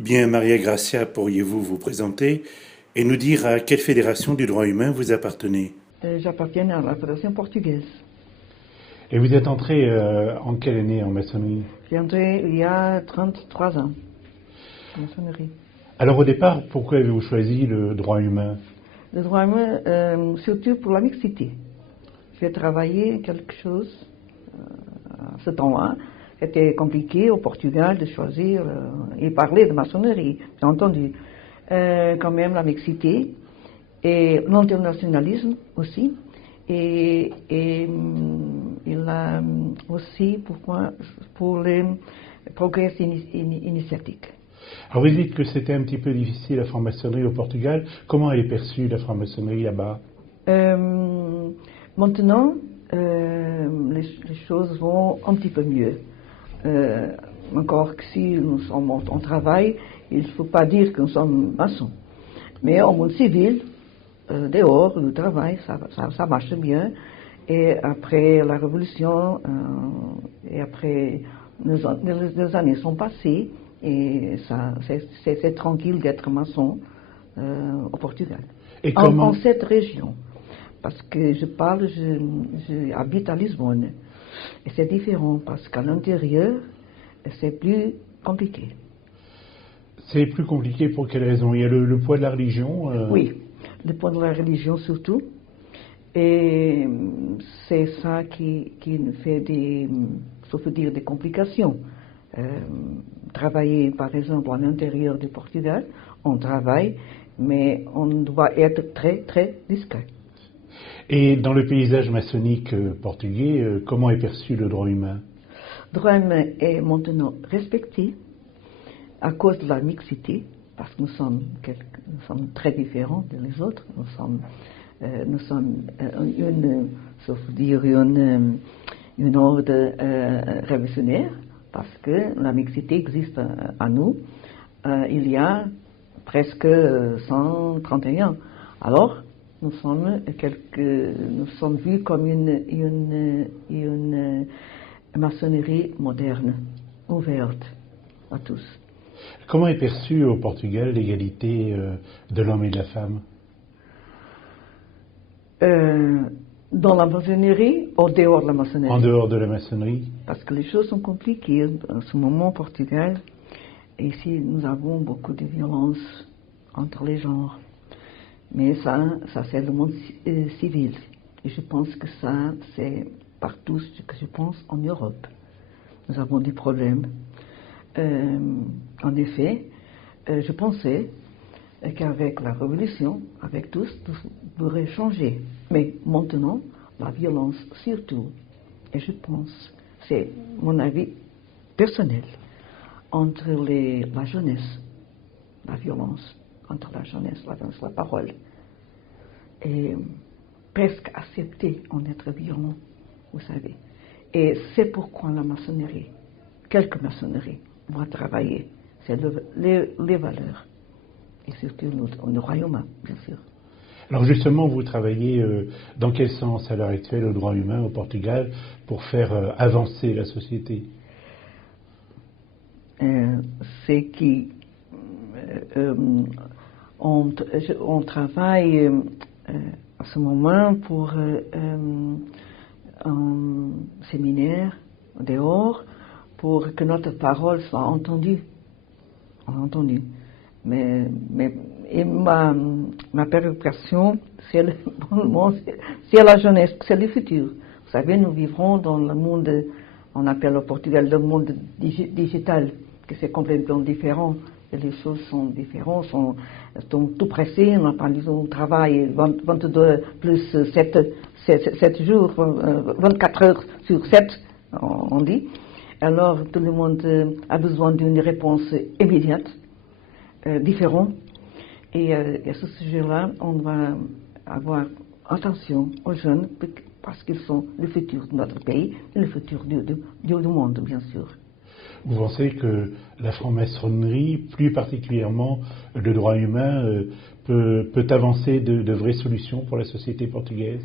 Bien, Maria Gracia, pourriez-vous vous présenter et nous dire à quelle fédération du droit humain vous appartenez? J'appartiens à la Fédération portugaise. Et vous êtes entré en quelle année en maçonnerie? J'ai entré il y a 33 ans en maçonnerie. Alors au départ, pourquoi avez-vous choisi le droit humain? Le droit humain, surtout pour la mixité. J'ai travaillé quelque chose à ce temps-là. C'était compliqué au Portugal de choisir et parler de maçonnerie, j'ai entendu. Quand même la mixité et l'internationalisme aussi. Et il a aussi pour les progrès initiatiques. Alors vous dites que c'était un petit peu difficile la franc-maçonnerie au Portugal. Comment elle est perçue la franc-maçonnerie là-bas? Maintenant, les choses vont un petit peu mieux. Encore que si nous sommes en travail, il ne faut pas dire que nous sommes maçons. Mais au monde civil, dehors, le travail, ça marche bien. Et après la Révolution, et après les années sont passées, et c'est tranquille d'être maçon au Portugal. Et comment... en cette région. Parce que je habite à Lisbonne. Et c'est différent parce qu'à l'intérieur, c'est plus compliqué. C'est plus compliqué pour quelle raison? Il y a le poids de la religion Oui, le poids de la religion surtout. Et c'est ça qui nous fait des complications. Travailler, par exemple, à l'intérieur du Portugal, on travaille, mais on doit être très, très discret. Et dans le paysage maçonnique portugais, comment est perçu le droit humain? Le droit humain est maintenant respecté à cause de la mixité, parce que nous sommes très différents des autres. Nous sommes une ordre révolutionnaire, parce que la mixité existe à nous il y a presque 131 ans. Alors, nous sommes vus comme une maçonnerie moderne, ouverte à tous. Comment est perçue au Portugal l'égalité de l'homme et de la femme? Dans la maçonnerie ou dehors de la maçonnerie? En dehors de la maçonnerie? Parce que les choses sont compliquées en ce moment au Portugal. Ici, nous avons beaucoup de violence entre les genres. Mais ça c'est le monde civil. Et je pense que ça, c'est partout ce que je pense en Europe. Nous avons des problèmes. En effet, je pensais qu'avec la révolution, avec tout pourrait changer. Mais maintenant, la violence surtout, et je pense, c'est mon avis personnel, entre la jeunesse, la violence, entre la jeunesse, la parole, et presque accepter en être violent, vous savez. Et c'est pourquoi la maçonnerie, quelques maçonneries, vont travailler, c'est les valeurs, et surtout le royaume, bien sûr. Alors justement, vous travaillez dans quel sens à l'heure actuelle au droit humain au Portugal pour faire avancer la société? C'est qu'on travaille à ce moment pour un séminaire dehors pour que notre parole soit entendue. Mais ma préoccupation, c'est la jeunesse, c'est le futur. Vous savez, nous vivrons dans le monde, on appelle au Portugal le monde digital, que c'est complètement différent. Et les choses sont différentes, sont tout pressées. On a parlé du travail 22 plus 7 jours, 24 heures sur 7, on dit. Alors, tout le monde a besoin d'une réponse immédiate, différente. Et à ce sujet-là, on va avoir attention aux jeunes, parce qu'ils sont le futur de notre pays et le futur du monde, bien sûr. Vous pensez que la franc-maçonnerie, plus particulièrement le droit humain, peut avancer de vraies solutions pour la société portugaise?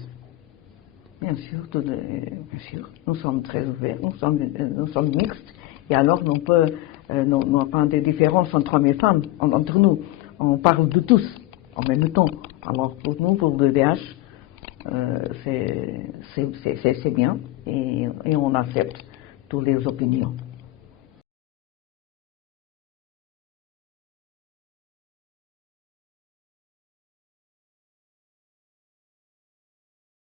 Bien sûr, bien sûr. Nous sommes très ouverts, nous sommes mixtes Et alors, on n'a pas de différence entre hommes et femmes, entre nous. On parle de tous en même temps. Alors, pour nous, pour le VH, c'est bien et on accepte toutes les opinions.